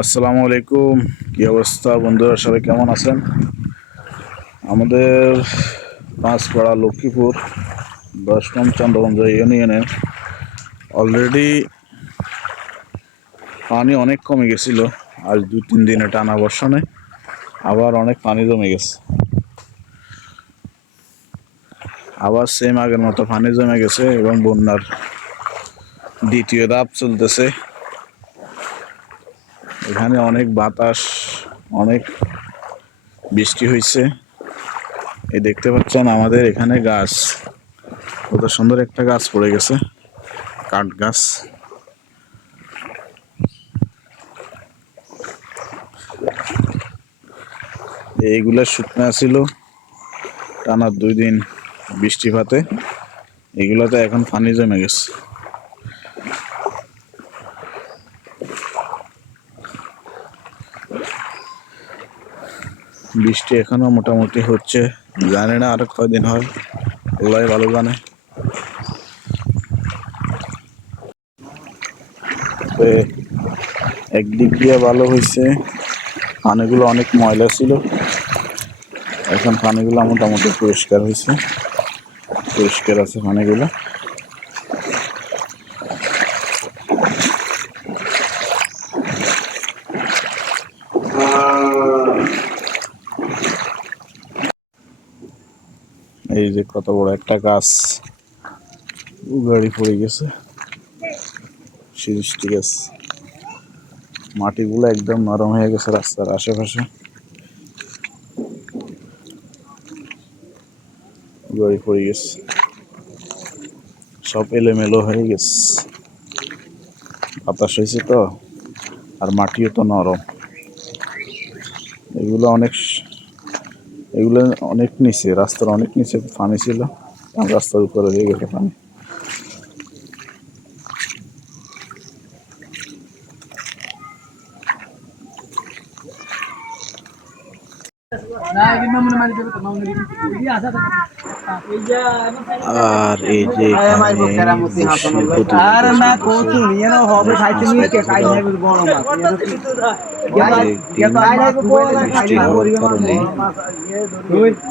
আসসালামু আলাইকুম কি অবস্থা বন্ধুরা সবাই কেমন আছেন আমাদের পাঁচপাড়া লক্ষ্মীপুর দশম চন্দ্রগঞ্জ ইউনিয়নের অলরেডি পানি অনেক কমে গেছিল আজ দু তিন দিনে টানা বর্ষণে আবার অনেক পানি জমে গেছে। আবার সেম আগের মতো পানি জমে গেছে এবং বন্যার দ্বিতীয় ধাপ চলতেছে। এখানে অনেক বাতাস, অনেক বৃষ্টি হয়েছে এই দেখতে পাচ্ছেন আমাদের এখানে গাছ। কত সুন্দর একটা গাছ পড়ে গেছে, কাঠ গাছ। এইগুলা শুকনা ছিল। টানা দুই দিন বৃষ্টিপাতে এগুলাতে এখন পানি জমে গেছে। বৃষ্টি এখনও মোটামুটি হচ্ছে। জানি না আরও কয়দিন হয়। আল্লাহ ভালো জানে। একদিক দিয়ে ভালো হয়েছে পানিগুলো অনেক ময়লা ছিল। এখন পানিগুলো মোটামুটি পরিষ্কার হয়েছে। পরিষ্কার আছে পানিগুলো। এই যে কত বড় একটা গাছ। গাড়ি পড়ে গেছে। সৃষ্টি গাছ। মাটিগুলো একদম নরম হয়ে গেছে রাস্তার আশেপাশে। গাড়ি পড়ে গেছে সব এলোমেলো হয়ে গেছে। বাতাস হয়েছে তো, আর মাটিও তো নরম। এগুলো অনেক এগুলো অনেক নিচে, রাস্তার অনেক নিচে পানি ছিল। রাস্তার উপরে হয়ে গেছে পানি। আর এই যে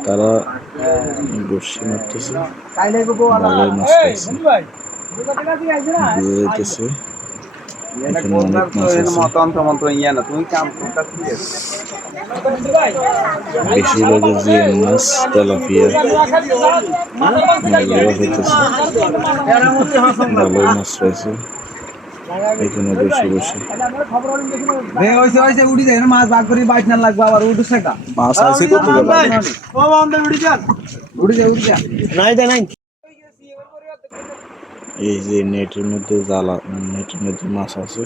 তারা বসে মারতেছে ভালোই মাছ পাইছে ইয়া না তুমি কাম করতে বেশিরভাগ যে মাছ তেলাপিয়া মাছগুলো মাছ পাইছে এখানে বসে বসে। হইছে হইছে উড়ি যায় মাছ ভাগ করে বাইট না লাগবে আবার উঠে সেটা মাছ আছে কত উড়ি যায় উড়ি যায় নাই দে নাই। এই যে নেটের মধ্যে জ্বালা নেটের মধ্যে মাছ আছে।